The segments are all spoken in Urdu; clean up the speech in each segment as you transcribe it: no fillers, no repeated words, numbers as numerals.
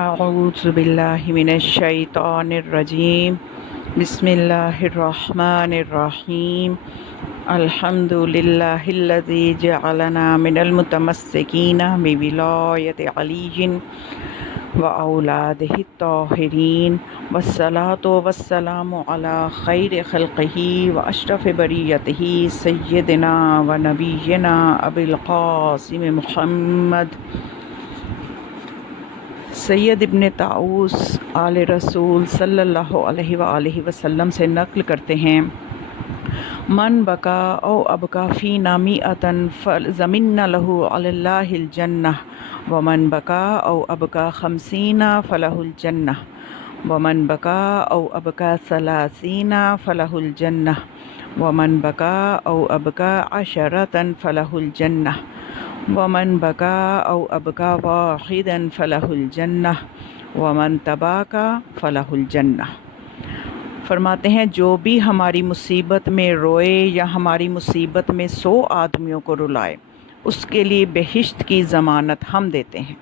اعوذ باللہ من الشیطان الرجیم بسم اللہ الرحمن الرحیم الحمد للہ الذی جعلنا من المتمسکین بولایت علی واولادہ الطاہرین والصلاة والسلام علی خیر خلقہ واشرف بریتہ سیدنا ونبینا ابی القاسم محمد سید ابن طاؤس آل رسول صلی اللہ علیہ وآلہ وسلم سے نقل کرتے ہیں، من بکا او ابکا فی نامیئتن فضمن لہ علی اللہ الجنہ ومن بکا او ابکا خمسین فلہ الجنہ ومن بکا او ابکا ثلاثین فلہ الجنہ ومن بکا او ابکا عشرۃ فلہ الجنہ ومن بکا او ابکا واحدا فلہ الجنہ ومن تباکا فلہ الجنہ۔ فرماتے ہیں جو بھی ہماری مصیبت میں روئے یا ہماری مصیبت میں 100 آدمیوں کو رلائے اس کے لیے بہشت کی ضمانت ہم دیتے ہیں،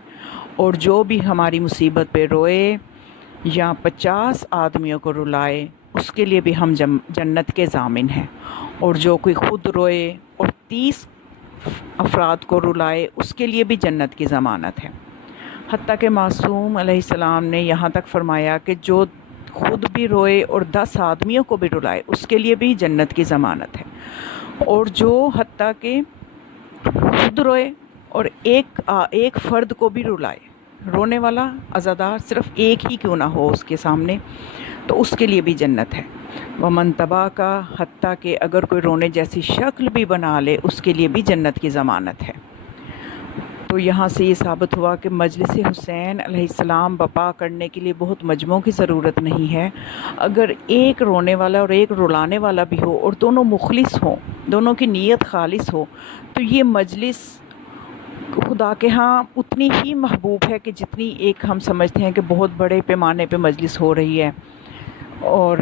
اور جو بھی ہماری مصیبت پہ روئے یا 50 آدمیوں کو رلائے اس کے لیے بھی ہم جنت کے ضامن ہیں، اور جو کوئی خود روئے اور 30 افراد کو رلائے اس کے لیے بھی جنت کی ضمانت ہے۔ حتیٰ کہ معصوم علیہ السلام نے یہاں تک فرمایا کہ جو خود بھی روئے اور 10 آدمیوں کو بھی رلائے اس کے لیے بھی جنت کی ضمانت ہے، اور جو حتیٰ کہ خود روئے اور ایک فرد کو بھی رلائے، رونے والا عزادار صرف ایک ہی کیوں نہ ہو اس کے سامنے، تو اس کے لیے بھی جنت ہے۔ ومن تبا کا، حتیٰ کہ اگر کوئی رونے جیسی شکل بھی بنا لے اس کے لیے بھی جنت کی ضمانت ہے۔ تو یہاں سے یہ ثابت ہوا کہ مجلس حسین علیہ السلام برپا کرنے کے لیے بہت مجموعوں کی ضرورت نہیں ہے۔ اگر ایک رونے والا اور ایک رلانے والا بھی ہو اور دونوں مخلص ہوں، دونوں کی نیت خالص ہو، تو یہ مجلس خدا کے ہاں اتنی ہی محبوب ہے کہ جتنی ایک ہم سمجھتے ہیں کہ بہت بڑے پیمانے پہ مجلس ہو رہی ہے، اور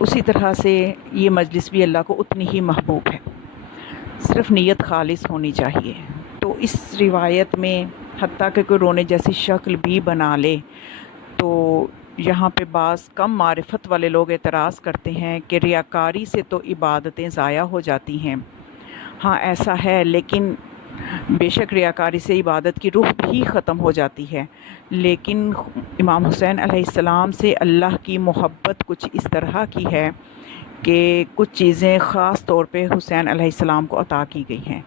اسی طرح سے یہ مجلس بھی اللہ کو اتنی ہی محبوب ہے، صرف نیت خالص ہونی چاہیے۔ تو اس روایت میں حتیٰ کہ کوئی رونے جیسی شکل بھی بنا لے، تو یہاں پہ بعض کم معرفت والے لوگ اعتراض کرتے ہیں کہ ریاکاری سے تو عبادتیں ضائع ہو جاتی ہیں۔ ہاں ایسا ہے، لیکن بے شک ریاکاری سے عبادت کی روح بھی ختم ہو جاتی ہے، لیکن امام حسین علیہ السلام سے اللہ کی محبت کچھ اس طرح کی ہے کہ کچھ چیزیں خاص طور پہ حسین علیہ السلام کو عطا کی گئی ہیں،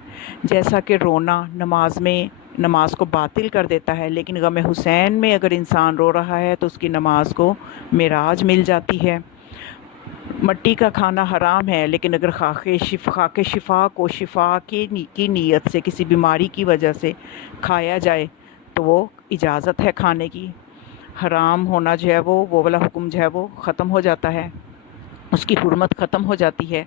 جیسا کہ رونا نماز کو باطل کر دیتا ہے، لیکن غم حسین میں اگر انسان رو رہا ہے تو اس کی نماز کو معراج مل جاتی ہے۔ مٹی کا کھانا حرام ہے، لیکن اگر خاک شفا کو شفا کی نیت سے کسی بیماری کی وجہ سے کھایا جائے تو وہ اجازت ہے کھانے کی۔ حرام ہونا جو ہے وہ والا حکم جو ہے وہ ختم ہو جاتا ہے، اس کی حرمت ختم ہو جاتی ہے۔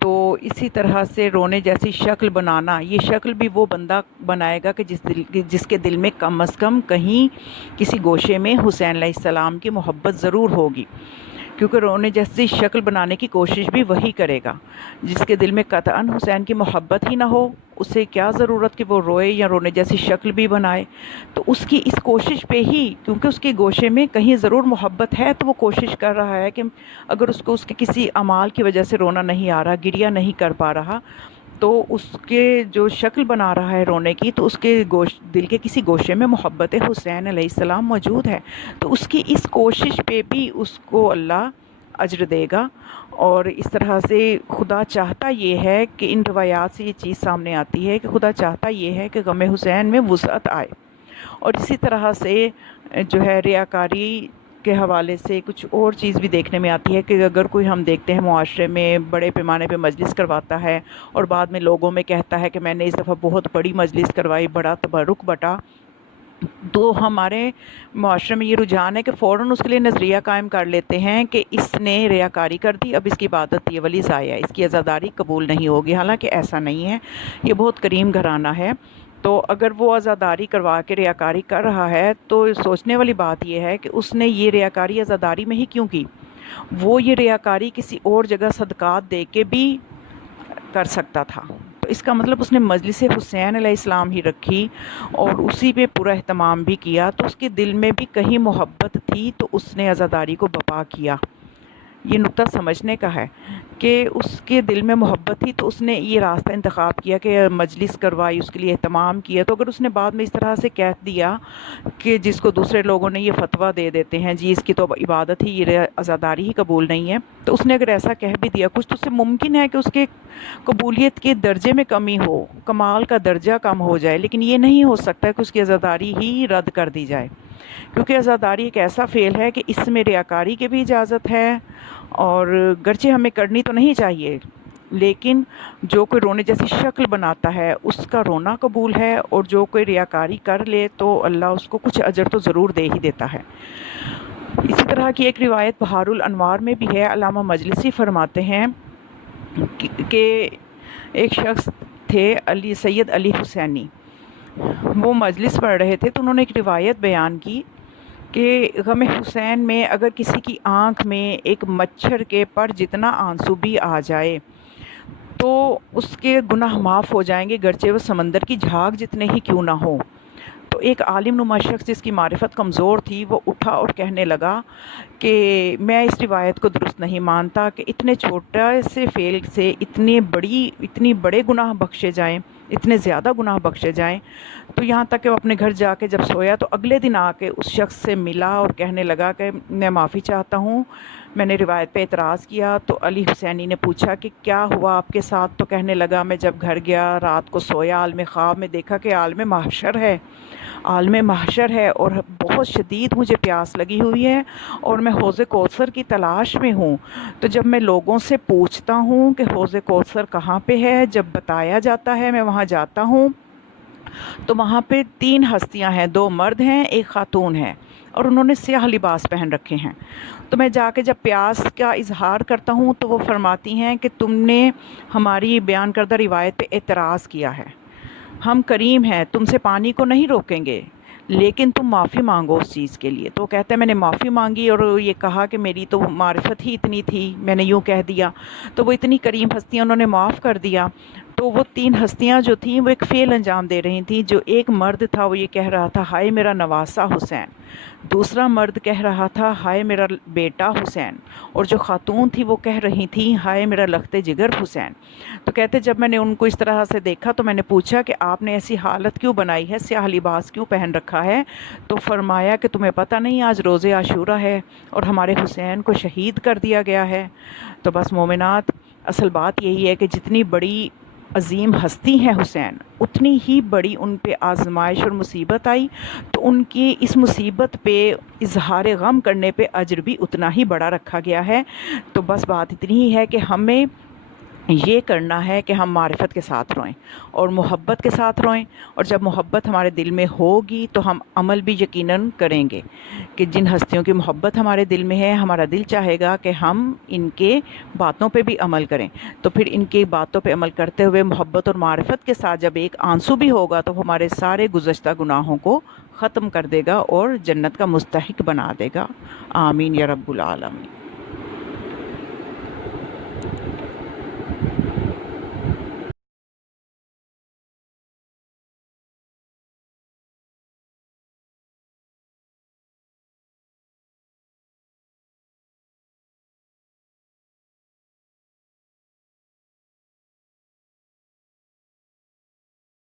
تو اسی طرح سے رونے جیسی شکل بنانا، یہ شکل بھی وہ بندہ بنائے گا کہ جس کے دل میں کم از کم کہیں کسی گوشے میں حسین علیہ السلام کی محبت ضرور ہوگی، کیونکہ رونے جیسی شکل بنانے کی کوشش بھی وہی کرے گا جس کے دل میں قطعاً حسین کی محبت ہی نہ ہو۔ اسے کیا ضرورت کہ وہ روئے یا رونے جیسی شکل بھی بنائے؟ تو اس کی اس کوشش پہ ہی، کیونکہ اس کے گوشے میں کہیں ضرور محبت ہے، تو وہ کوشش کر رہا ہے کہ اگر اس کو اس کے کسی اعمال کی وجہ سے رونا نہیں آ رہا، گریہ نہیں کر پا رہا، تو اس کے جو شکل بنا رہا ہے رونے کی، تو اس کے دل کے کسی گوشے میں محبت حسین علیہ السلام موجود ہے، تو اس کی اس کوشش پہ بھی اس کو اللہ اجر دے گا۔ اور اس طرح سے خدا چاہتا یہ ہے کہ ان روایات سے یہ چیز سامنے آتی ہے کہ خدا چاہتا یہ ہے کہ غم حسین میں وسعت آئے۔ اور اسی طرح سے جو ہے ریاکاری کے حوالے سے کچھ اور چیز بھی دیکھنے میں آتی ہے کہ اگر کوئی ہم دیکھتے ہیں معاشرے میں بڑے پیمانے پہ مجلس کرواتا ہے اور بعد میں لوگوں میں کہتا ہے کہ میں نے اس دفعہ بہت بڑی مجلس کروائی، بڑا تبرک بٹا، تو ہمارے معاشرے میں یہ رجحان ہے کہ فوراً اس کے لیے نظریہ قائم کر لیتے ہیں کہ اس نے ریاکاری کر دی، اب اس کی عبادت یہ والی ضائع ہے، اس کی عزاداری قبول نہیں ہوگی۔ حالانکہ ایسا نہیں ہے، یہ بہت کریم گھرانہ ہے۔ تو اگر وہ عزاداری کروا کے ریاکاری کر رہا ہے تو سوچنے والی بات یہ ہے کہ اس نے یہ ریاکاری عزاداری میں ہی کیوں کی؟ وہ یہ ریاکاری کسی اور جگہ صدقات دے کے بھی کر سکتا تھا، تو اس کا مطلب اس نے مجلس حسین علیہ السلام ہی رکھی اور اسی پہ پورا اہتمام بھی کیا، تو اس کے دل میں بھی کہیں محبت تھی تو اس نے عزاداری کو برپا کیا۔ یہ نقطہ سمجھنے کا ہے کہ اس کے دل میں محبت تھی تو اس نے یہ راستہ انتخاب کیا کہ مجلس کروائی، اس کے لیے اہتمام کیا۔ تو اگر اس نے بعد میں اس طرح سے کہہ دیا کہ جس کو دوسرے لوگوں نے یہ فتویٰ دے دیتے ہیں جی اس کی تو عبادت ہی، یہ عزاداری ہی قبول نہیں ہے، تو اس نے اگر ایسا کہہ بھی دیا کچھ، تو اس سے ممکن ہے کہ اس کے قبولیت کے درجے میں کمی ہو، کمال کا درجہ کم ہو جائے، لیکن یہ نہیں ہو سکتا کہ اس کی عزاداری ہی رد کر دی جائے، کیونکہ عزاداری ایک ایسا فعل ہے کہ اس میں ریاکاری کی بھی اجازت ہے، اور گرچہ ہمیں کرنی تو نہیں چاہیے، لیکن جو کوئی رونے جیسی شکل بناتا ہے اس کا رونا قبول ہے، اور جو کوئی ریاکاری کر لے تو اللہ اس کو کچھ اجر تو ضرور دے ہی دیتا ہے۔ اسی طرح کی ایک روایت بہار الانوار میں بھی ہے، علامہ مجلسی فرماتے ہیں کہ ایک شخص تھے سید علی حسینی، وہ مجلس پڑھ رہے تھے تو انہوں نے ایک روایت بیان کی کہ غم حسین میں اگر کسی کی آنکھ میں ایک مچھر کے پر جتنا آنسو بھی آ جائے تو اس کے گناہ معاف ہو جائیں گے، گرچہ وہ سمندر کی جھاگ جتنے ہی کیوں نہ ہو۔ تو ایک عالم نما شخص جس کی معرفت کمزور تھی وہ اٹھا اور کہنے لگا کہ میں اس روایت کو درست نہیں مانتا کہ اتنے چھوٹے سے فعل سے اتنی بڑے گناہ بخشے جائیں، اتنے زیادہ گناہ بخشے جائیں۔ تو یہاں تک کہ وہ اپنے گھر جا کے جب سویا تو اگلے دن آ کے اس شخص سے ملا اور کہنے لگا کہ میں معافی چاہتا ہوں، میں نے روایت پہ اعتراض کیا۔ تو علی حسینی نے پوچھا کہ کیا ہوا آپ کے ساتھ؟ تو کہنے لگا میں جب گھر گیا رات کو سویا، عالم خواب میں دیکھا کہ عالم محشر ہے اور بہت شدید مجھے پیاس لگی ہوئی ہے اور میں حوض کوثر کی تلاش میں ہوں۔ تو جب میں لوگوں سے پوچھتا ہوں کہ حوض کوثر کہاں پہ ہے، جب بتایا جاتا ہے میں وہاں جاتا ہوں تو وہاں پہ 3 ہستیاں ہیں، 2 مرد ہیں 1 خاتون ہے، اور انہوں نے سیاہ لباس پہن رکھے ہیں۔ تو میں جا کے جب پیاس کا اظہار کرتا ہوں تو وہ فرماتی ہیں کہ تم نے ہماری بیان کردہ روایت پہ اعتراض کیا ہے، ہم کریم ہیں، تم سے پانی کو نہیں روکیں گے، لیکن تم معافی مانگو اس چیز کے لیے۔ تو وہ کہتے ہیں میں نے معافی مانگی اور یہ کہا کہ میری تو معرفت ہی اتنی تھی، میں نے یوں کہہ دیا، تو وہ اتنی کریم ہستیاں انہوں نے معاف کر دیا۔ تو وہ 3 ہستیاں جو تھیں وہ ایک فعل انجام دے رہی تھیں۔ جو ایک مرد تھا وہ یہ کہہ رہا تھا ہائے میرا نواسہ حسین، دوسرا مرد کہہ رہا تھا ہائے میرا بیٹا حسین، اور جو خاتون تھی وہ کہہ رہی تھی ہائے میرا لخت جگر حسین۔ تو کہتے جب میں نے ان کو اس طرح سے دیکھا تو میں نے پوچھا کہ آپ نے ایسی حالت کیوں بنائی ہے، سیاہ لباس کیوں پہن رکھا ہے؟ تو فرمایا کہ تمہیں پتہ نہیں آج روز عاشورہ ہے اور ہمارے حسین کو شہید کر دیا گیا ہے۔ تو بس مومنات، اصل بات یہی ہے کہ جتنی بڑی عظیم ہستی ہیں حسین، اتنی ہی بڑی ان پہ آزمائش اور مصیبت آئی، تو ان کی اس مصیبت پہ اظہار غم کرنے پہ اجر بھی اتنا ہی بڑا رکھا گیا ہے۔ تو بس بات اتنی ہی ہے کہ ہمیں یہ کرنا ہے کہ ہم معرفت کے ساتھ روئیں اور محبت کے ساتھ روئیں، اور جب محبت ہمارے دل میں ہوگی تو ہم عمل بھی یقیناً کریں گے کہ جن ہستیوں کی محبت ہمارے دل میں ہے، ہمارا دل چاہے گا کہ ہم ان کے باتوں پہ بھی عمل کریں، تو پھر ان کی باتوں پہ عمل کرتے ہوئے محبت اور معرفت کے ساتھ جب ایک آنسو بھی ہوگا تو ہمارے سارے گزشتہ گناہوں کو ختم کر دے گا اور جنت کا مستحق بنا دے گا۔ آمین یا رب العالمین۔